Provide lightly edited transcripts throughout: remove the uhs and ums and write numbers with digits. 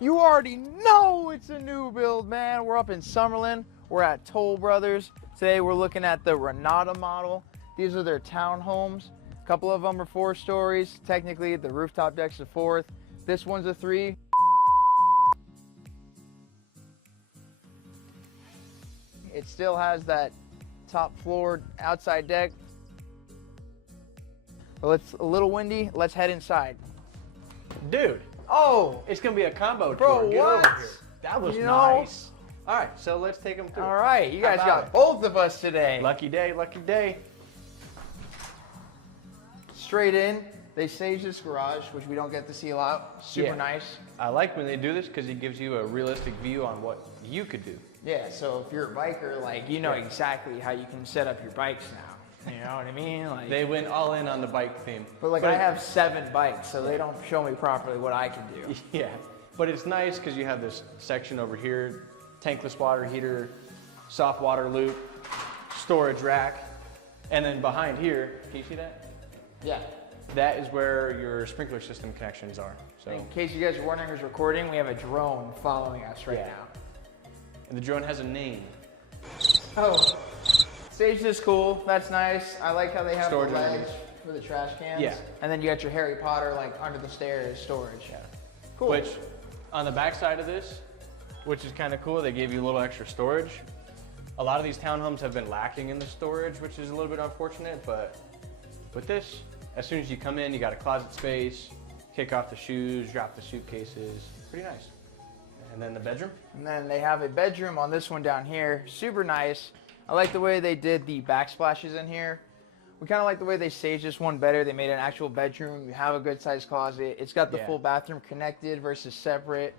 You already know it's a new build, man. We're up in Summerlin. We're at Toll Brothers. Today we're looking at the Renata model. These are their townhomes. A couple of them are 4 stories. Technically, the rooftop deck's a 4th. This one's a 3. It still has that top floor outside deck. But it's a little windy. Let's head inside. Dude, Oh, it's gonna be a combo bro, tour. Get what? over here. That was You know? nice. All right, so let's take them through. all right. You guys How got about it? both of us today. Lucky day, lucky day. Straight in. They staged this garage, which we don't get to see a lot. Super Yeah. nice. I like when they do this because it gives you a realistic view on what you could do. Yeah, so if you're a biker, like, you know exactly how you can set up your bikes now. You know what I mean? Like, They went all in on the bike theme. but like I have 7 bikes, so they don't show me properly what I can do. Yeah, but it's nice because you have this section over here, tankless water heater, soft water loop, storage rack, and then behind here, can you see that? Yeah. That is where your sprinkler system connections are. So, In case you guys are wondering who's recording, we have a drone following us right Yeah. now. and the drone has a name. Oh, stage is cool. That's nice. I like how they have Storage the legs underneath. for the trash cans. Yeah. And then you got your Harry Potter like under the stairs storage. Yeah. Cool. Which, on the back side of this, which is kind of cool, they gave you a little extra storage. A lot of these townhomes have been lacking in the storage, which is a little bit unfortunate, but with this, as soon as you come in, you got a closet space, kick off the shoes, drop the suitcases. Pretty nice. And then the bedroom. And then they have a bedroom on this one down here. Super nice. I like the way they did the backsplashes in here. We kind of like the way they staged this one better. They made an actual bedroom. You have a good sized closet. It's got the Yeah. full bathroom connected versus separate.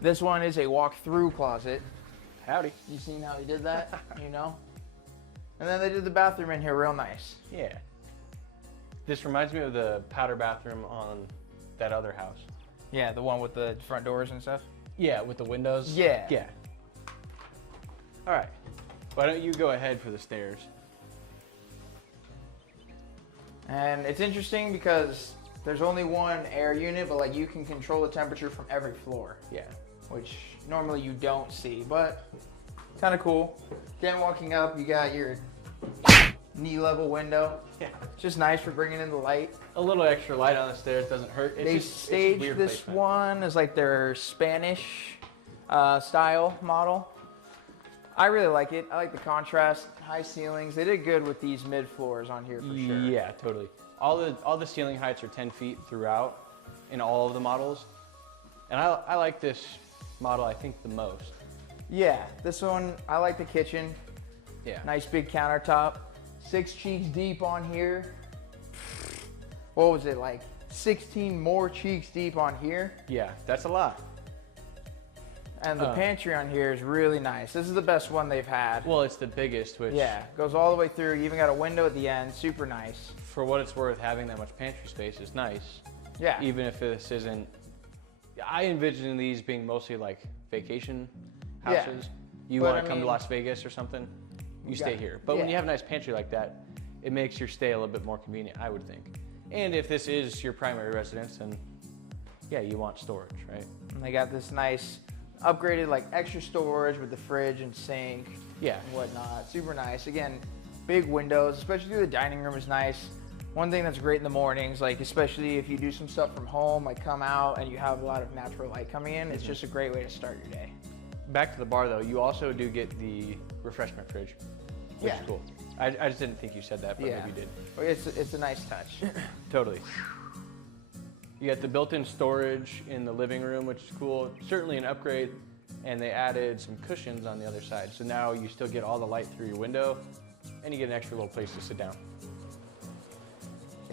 This one is a walk-through closet. Howdy. You seen how they did that? You know? And then they did the bathroom in here real nice. Yeah. This reminds me of the powder bathroom on that other house. Yeah, the one with the front doors and stuff. Yeah, with the windows. Yeah. Yeah. All right. Why don't you go ahead for the stairs? And it's interesting because there's only one air unit, but like you can control the temperature from every floor, Yeah. which normally you don't see, but kind of cool. Again, walking up, you got your knee level window. Yeah. It's just nice for bringing in the light. A little extra light on the stairs doesn't hurt. It's They just- it's staged weird this placement. one as like their Spanish style model. I really like it. I like the contrast, high ceilings. They did good with these mid floors on here for sure. Yeah, totally. All the ceiling heights are 10 feet throughout in all of the models. And I like this model, I think, the most. Yeah, this one, I like the kitchen. Yeah. Nice big countertop. 6 cheeks deep on here. What was it, like 16 more cheeks deep on here? Yeah, that's a lot. And the pantry on here is really nice. This is the best one they've had. Well, it's the biggest, which, Yeah, goes all the way through. You even got a window at the end. Super nice. for what it's worth, having that much pantry space is nice. Yeah. Even if this isn't, I envision these being mostly like vacation Yeah. houses. You But want I to come mean- to Las Vegas or something, you stay got- here. But when yeah. you have a nice pantry like that, it makes your stay a little bit more convenient, I would think. And if this is your primary residence, then yeah, you want storage, right? And they got this nice upgraded like extra storage with the fridge and sink Yeah. and whatnot. Super nice. Again, big windows, especially the dining room is nice. One thing that's great in the mornings, like especially if you do some stuff from home, like come out and you have a lot of natural light coming in, it's just a great way to start your day. Back to the bar though, you also do get the refreshment fridge, which Yeah. is cool. I just didn't think you said that, but Yeah. maybe you did. Well, it's a nice touch. Totally. You got the built-in storage in the living room, which is cool. Certainly an upgrade, and they added some cushions on the other side. So now you still get all the light through your window, and you get an extra little place to sit down.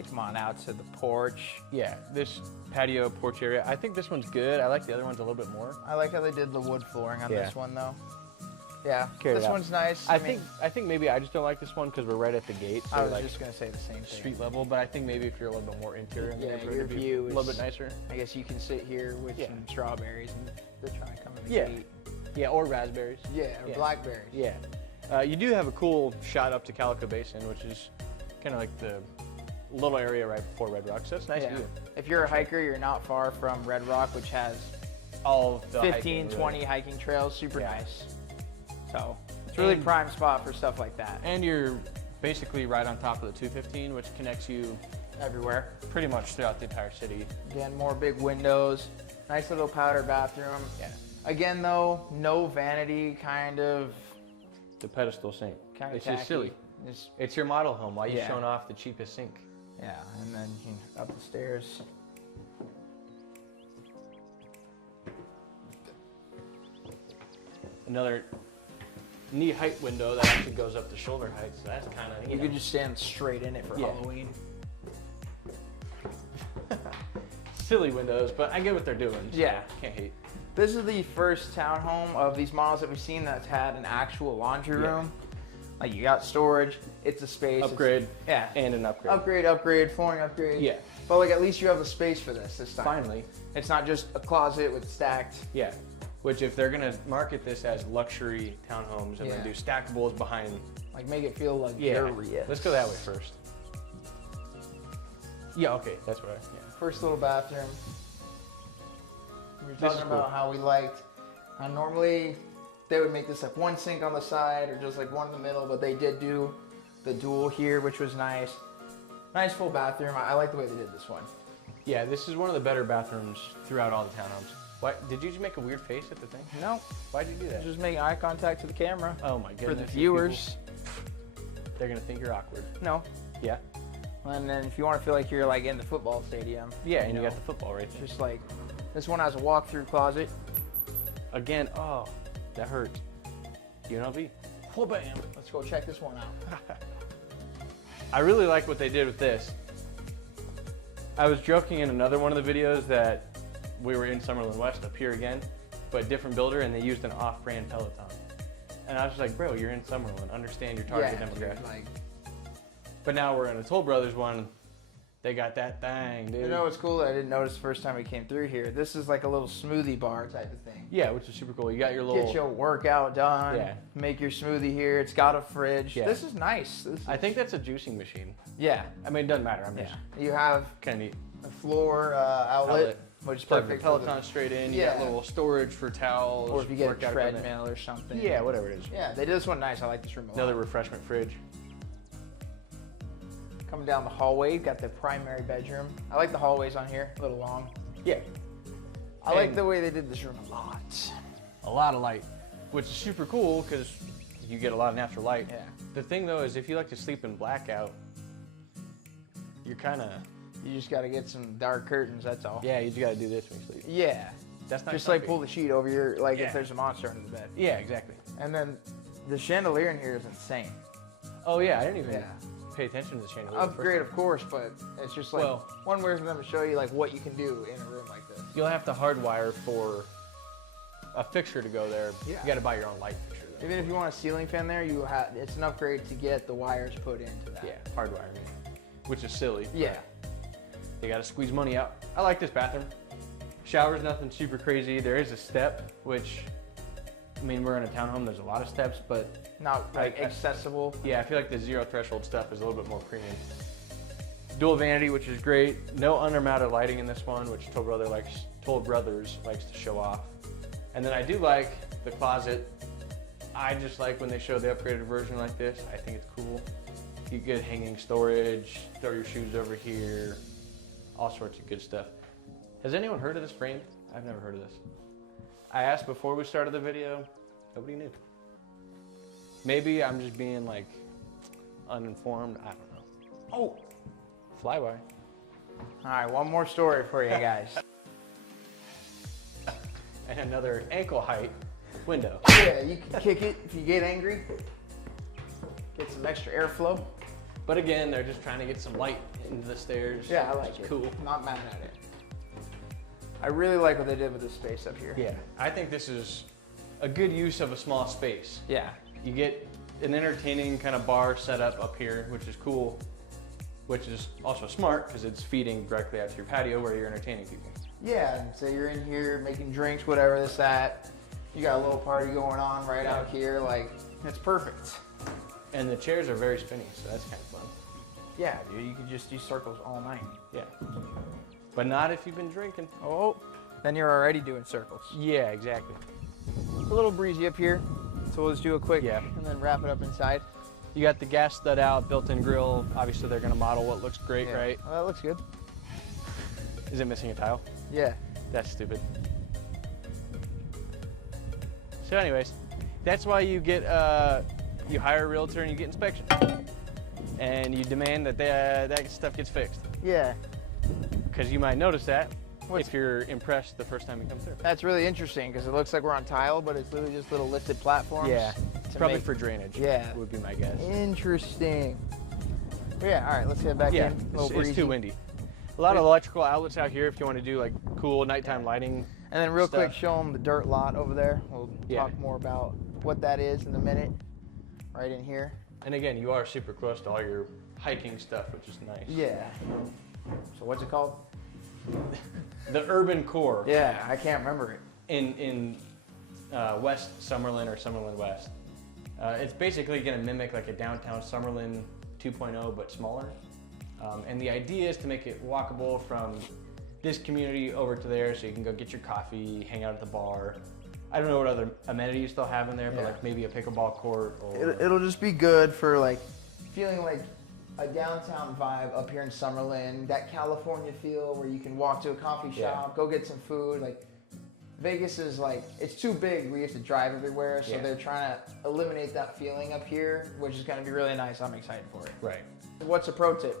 Come on out to the porch. Yeah, this patio porch area, I think this one's good. I like the other ones a little bit more. I like how they did the wood flooring on Yeah. this one though. Yeah, Carry it this out. one's nice. I think maybe I just don't like this one because we're right at the gate, so I was like just gonna say the same thing. street level. But I think maybe if you're a little bit more interior in the Yeah, neighborhood, your it'd be view a little is- bit nicer. I guess you can sit here with Yeah. some strawberries and they're trying to come in the Yeah. gate. Yeah, or raspberries. Yeah, or Yeah. blackberries. Yeah. You do have a cool shot up to Calico Basin, which is kind of like the little area right before Red Rock, so it's a nice Yeah. view. If you're a hiker, you're not far from Red Rock, which has all of the 15, hiking, 20 really. hiking trails, super Yeah. nice. So it's really And- prime spot for stuff like that. And you're basically right on top of the 215, which connects you Everywhere. pretty much throughout the entire city. Again, more big windows, nice little powder bathroom. Yeah. Again, though, no vanity, kind of The pedestal sink. Kinda It's just tacky. silly. It's your model home. Why are you Yeah. showing off the cheapest sink? Yeah, and then you can up the stairs. Another knee height window that actually goes up to shoulder height, so that's kind of, You could just stand straight in it for Yeah. Halloween. silly windows, but I get what they're doing. So Yeah. Can't hate. This is the first townhome of these models that we've seen that's had an actual laundry Yeah. room. Like you got storage, it's a space. Upgrade. Yeah. And an upgrade. Upgrade, flooring upgrade. Yeah. But like at least you have a space for this time. Finally. It's not just a closet with stacked. Yeah. Which if they're gonna market this as luxury townhomes and Yeah. then do stackables behind, Like make it feel yeah. luxurious. Let's go that way first. Yeah. Okay. That's what I. Yeah. First little bathroom. We were This is talking cool. about how we liked how normally they would make this like one sink on the side or just like one in the middle, but they did do the dual here, which was nice. Nice full bathroom. I like the way they did this one. Yeah. This is one of the better bathrooms throughout all the townhomes. Why did you just make a weird face at the thing? No, Why'd you do that? just make eye contact to the camera. Oh my goodness. For the these viewers. people, they're gonna think you're awkward. No. Yeah. And then if you want to feel like you're like in the football stadium. Yeah, and you know, got the football right there. just like this one has a walk-through closet. Again, oh, that hurts. UNLV. Well, bam. Let's go check this one out. I really like what they did with this. I was joking in another one of the videos that we were in Summerlin West up here again, but different builder, and they used an off-brand Peloton. And I was just like, bro, you're in Summerlin. Understand your target demographic. Dude, like, But now we're in a Toll Brothers one. They got that thing, dude. you know what's cool that I didn't notice the first time we came through here? This is like a little smoothie bar type of thing. Yeah, which is super cool. You got your little. Get your workout done. Yeah. Make your smoothie here. It's got a fridge. Yeah. This is nice. This is, I think that's a juicing machine. yeah. I mean, it doesn't matter. I'm Yeah. just You have kind of neat. a floor outlet, which is Plug perfect. your for Peloton straight in. You Yeah. got little storage for towels. or if you get a workout equipment. treadmill or something. Yeah, whatever it is. Yeah, they did this one nice. I like this room a lot. Another refreshment fridge. Coming down the hallway, you've got the primary bedroom. I like the hallways on here, a little long. Yeah. I like And- the way they did this room a lot. A lot of light, which is super cool because you get a lot of natural light. Yeah. The thing though is if you like to sleep in blackout, you're kind of, You just got to get some dark curtains, that's all. yeah, you just got to do this when you sleep. Yeah. That's not Just like comfy. pull the sheet over your, like Yeah. if there's a monster under the bed. Yeah, exactly. And then the chandelier in here is insane. Oh yeah, I didn't even Yeah. pay attention to the chandelier. the first Upgrade, time. of course, but it's just like Well- one way for them to show you like what you can do in a room like this. You'll have to hardwire for a fixture to go there. Yeah. You got to buy your own light fixture. Though. Even if you want a ceiling fan there, you have it's an upgrade to get the wires put into that. Yeah, hardwiring, which is silly. Yeah. They got to squeeze money out. I like this bathroom. Shower's nothing super crazy. There is a step, which, I mean, we're in a townhome. There's a lot of steps, but Not like I- accessible. yeah, I feel like the zero threshold stuff is a little bit more premium. Dual vanity, which is great. No undermounted lighting in this one, which Toll Brothers likes to show off. And then I do like the closet. I just like when they show the upgraded version like this. I think it's cool. You get hanging storage, throw your shoes over here, all sorts of good stuff. Has anyone heard of this frame? I've never heard of this. I asked before we started the video, nobody knew. Maybe I'm just being like uninformed, I don't know. Oh, flyby. All right, one more story for you guys. And another ankle height window. Yeah, you can kick it if you get angry. Get some extra airflow. But again, they're just trying to get some light into the stairs. Yeah, I like It's it. cool. Not mad at it. I really like what they did with this space up here. Yeah, I think this is a good use of a small space. Yeah. You get an entertaining kind of bar set up here, which is cool, which is also smart because it's feeding directly out to your patio where you're entertaining people. Yeah, and so you're in here making drinks, whatever this, that. You got a little party going on right out here. Like, it's perfect. And the chairs are very spinny, so that's kind of fun. Yeah, dude, you can just do circles all night. Yeah. But not if you've been drinking. Oh, then you're already doing circles. Yeah, exactly. It's a little breezy up here, so we'll just do a quick Yeah. and then wrap it up inside. You got the gas stud out, built-in grill. Obviously, they're gonna model what looks great, Yeah. right? Well, that looks good. Is it missing a tile? Yeah. That's stupid. So anyways, that's why you get, you hire a realtor and you get inspection. And you demand that that stuff gets fixed. Yeah. Because you might notice that if you're impressed the first time you come through. That's really interesting because it looks like we're on tile, but it's literally just little lifted platforms. Yeah, to probably make- for drainage. Yeah. Would be my guess. Interesting. Yeah, all right, let's head back Yeah, in. A little it's breezy. too windy. A lot of electrical outlets out here if you want to do like cool nighttime lighting. And then real quick, stuff. show them the dirt lot over there. We'll Yeah. talk more about what that is in a minute. Right in here. And again, you are super close to all your hiking stuff, which is nice. Yeah. So what's it called? The urban core Yeah, I can't remember it. in West Summerlin or Summerlin West. It's basically going to mimic like a downtown Summerlin 2.0, but smaller. And the idea is to make it walkable from this community over to there, so you can go get your coffee, hang out at the bar. I don't know what other amenities they'll have in there, but Yeah. like maybe a pickleball court or It'll just be good for like feeling like a downtown vibe up here in Summerlin, that California feel where you can walk to a coffee shop, Yeah. go get some food. Like Vegas is like, it's too big. We have to drive everywhere, so Yeah. they're trying to eliminate that feeling up here, which is going to be really nice. I'm excited for it. right. What's a pro tip?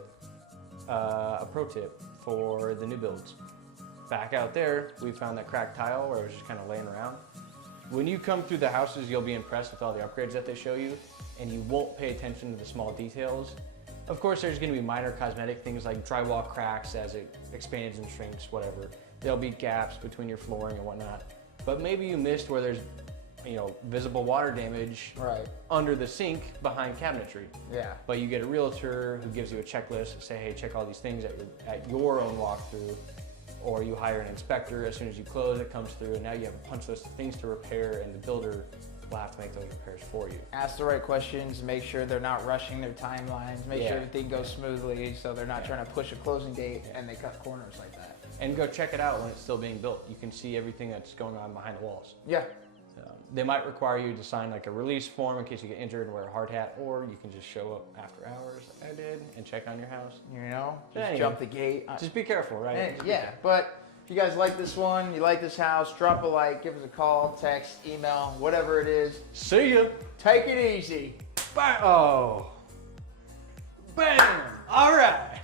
A pro tip for the new builds. Back out there, we found that cracked tile where it was just kind of laying around. When you come through the houses, you'll be impressed with all the upgrades that they show you, and you won't pay attention to the small details. Of course, there's going to be minor cosmetic things like drywall cracks as it expands and shrinks, whatever. There'll be gaps between your flooring and whatnot. But maybe you missed where there's, visible water damage Right. under the sink behind cabinetry. Yeah. But you get a realtor who gives you a checklist and say, hey, check all these things at your own walkthrough. Or you hire an inspector, as soon as you close, it comes through, and now you have a punch list of things to repair, and the builder will have to make those repairs for you. Ask the right questions, make sure they're not rushing their timelines, make Yeah. sure everything goes smoothly so they're not trying to push a closing date and they cut corners like that. And go check it out when it's still being built. You can see everything that's going on behind the walls. Yeah. They might require you to sign like a release form in case you get injured and wear a hard hat, or you can just show up after hours, like I did, and check on your house. Just Anyway. jump the gate. Just be careful, right? And, Just be yeah, careful. but if you guys like this one, you like this house, drop a like, give us a call, text, email, whatever it is. See ya. Take it easy. Bye. Oh. Bam. All right.